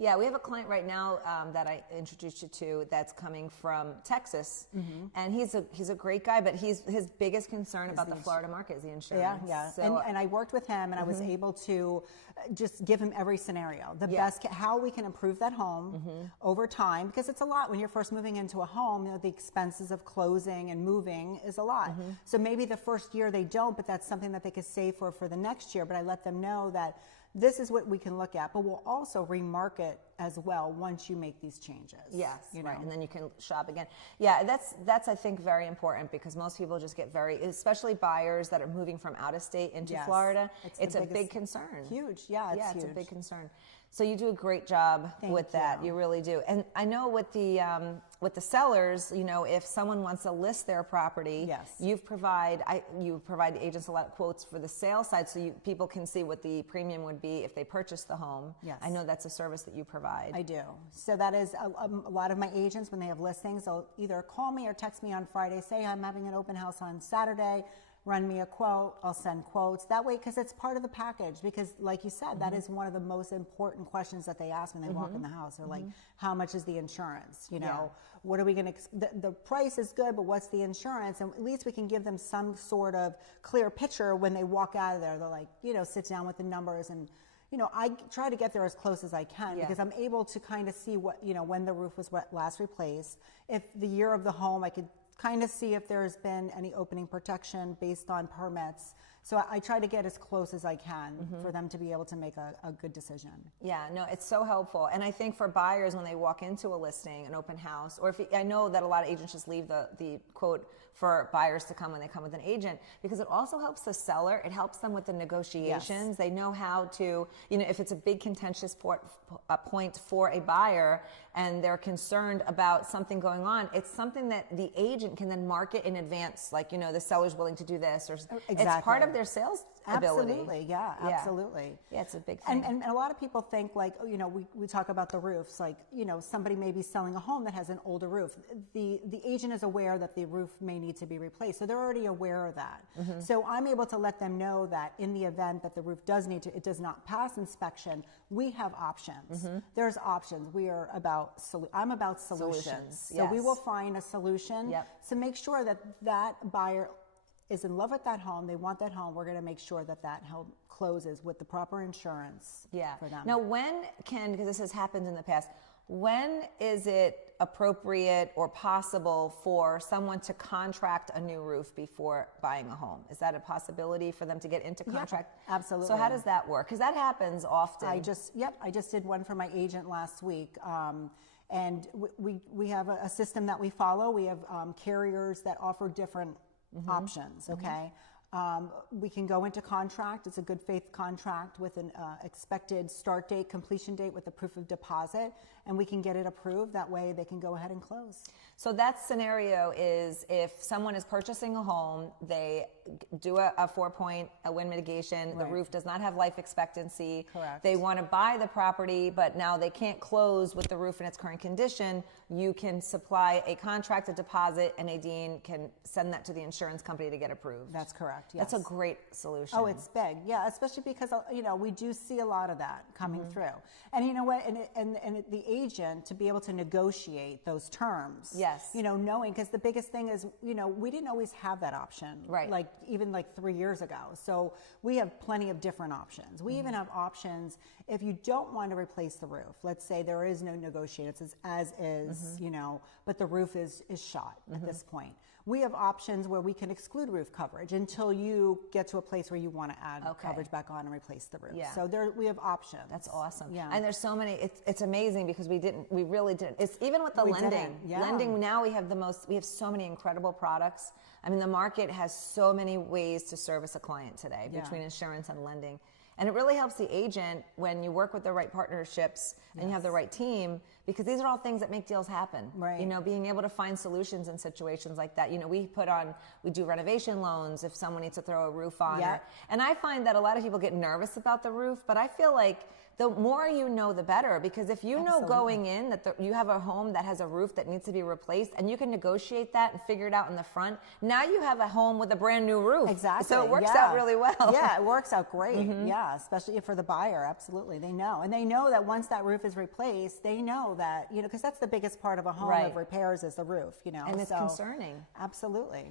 Yeah, we have a client right now that I introduced you to that's coming from Texas, and he's a great guy, but his biggest concern about the Florida market is the insurance. Yeah. So, and I worked with him, and I was able to just give him every scenario, the best, how we can improve that home over time, because it's a lot when you're first moving into a home. You know, the expenses of closing and moving is a lot. So maybe the first year they don't, but that's something that they could save for the next year. But I let them know that this is what we can look at, but we'll also remarket as well once you make these changes. Yes, you know? right, and then you can shop again. Yeah, that's I think very important, because most people just get especially buyers that are moving from out of state into Florida. It's a big concern. Huge, yeah, it's a big concern. So you do a great job with that. You really do. And I know with the sellers, you know, if someone wants to list their property, you provide agents a lot of quotes for the sale side, so people can see what the premium would be if they purchase the home. Yes. I know that's a service that you provide. I do. So that is a lot of my agents, when they have listings, they'll either call me or text me on Friday, say I'm having an open house on Saturday, run me a quote. I'll send quotes that way, because it's part of the package. Because like you said, that is one of the most important questions that they ask when they walk in the house. They're like, how much is the insurance? You know, what are we going to, the price is good, but what's the insurance? And at least we can give them some sort of clear picture when they walk out of there. They're like, you know, sit down with the numbers, and you know, I try to get there as close as I can, because I'm able to kind of see what, you know, when the roof was last replaced. If the year of the home, I could kind of see if there's been any opening protection based on permits. So I try to get as close as I can for them to be able to make a good decision. Yeah, no, it's so helpful. And I think for buyers, when they walk into a listing, an open house, or I know that a lot of agents just leave the quote for buyers to come when they come with an agent, because it also helps the seller. It helps them with the negotiations. They know how to, you know, if it's a big contentious point for a buyer and they're concerned about something going on, it's something that the agent can then market in advance. Like, you know, the seller's willing to do this, or it's part of their sales ability. Absolutely, absolutely. Yeah, it's a big thing. And a lot of people think, like, you know, we talk about the roofs, like, you know, somebody may be selling a home that has an older roof. The agent is aware that the roof may need to be replaced, so they're already aware of that. So I'm able to let them know that in the event that the roof does it does not pass inspection, we have options. There's options. I'm about solutions. So we will find a solution. So make sure that buyer is in love with that home, they want that home, we're going to make sure that home closes with the proper insurance for them. Now, because this has happened in the past, when is it appropriate or possible for someone to contract a new roof before buying a home? Is that a possibility for them to get into contract? Yeah, absolutely. So how does that work? Because that happens often. I just did one for my agent last week. And we have a system that we follow. We have carriers that offer different options, okay? We can go into contract. It's a good faith contract with an expected start date, completion date with a proof of deposit, and we can get it approved. That way they can go ahead and close. So that scenario is if someone is purchasing a home, they do a 4-point wind mitigation, the roof does not have life expectancy. Correct. They want to buy the property, but now they can't close with the roof in its current condition. You can supply a contract, a deposit, and Nadine can send that to the insurance company to get approved. That's correct, yes. That's a great solution. Oh, it's big. Yeah, especially because, you know, we do see a lot of that coming through. And you know what? And the agent, to be able to negotiate those terms. Yes. You know, knowing, because the biggest thing is, you know, we didn't always have that option. Right. Like, even like 3 years ago. So we have plenty of different options. We even have options if you don't want to replace the roof. Let's say there is no negotiation, it's as is, you know, but the roof is shot at this point. We have options where we can exclude roof coverage until you get to a place where you want to add coverage back on and replace the roof. Yeah. So we have options. That's awesome. Yeah. And there's so many, it's amazing because we really didn't. It's even with the lending. Lending, now we have so many incredible products. I mean, the market has so many ways to service a client today between insurance and lending. And it really helps the agent when you work with the right partnerships and you have the right team, because these are all things that make deals happen. Right. You know, being able to find solutions in situations like that. You know, we do renovation loans if someone needs to throw a roof on. And I find that a lot of people get nervous about the roof, but I feel like the more you know, the better. Because if you know going in that you have a home that has a roof that needs to be replaced, and you can negotiate that and figure it out in the front, now you have a home with a brand new roof. Exactly. So it works out really well. Yeah, it works out great. Yeah, especially for the buyer. Absolutely. They know. And they know that once that roof is replaced, they know that, because that's the biggest part of a home of repairs is the roof, And it's concerning. Absolutely.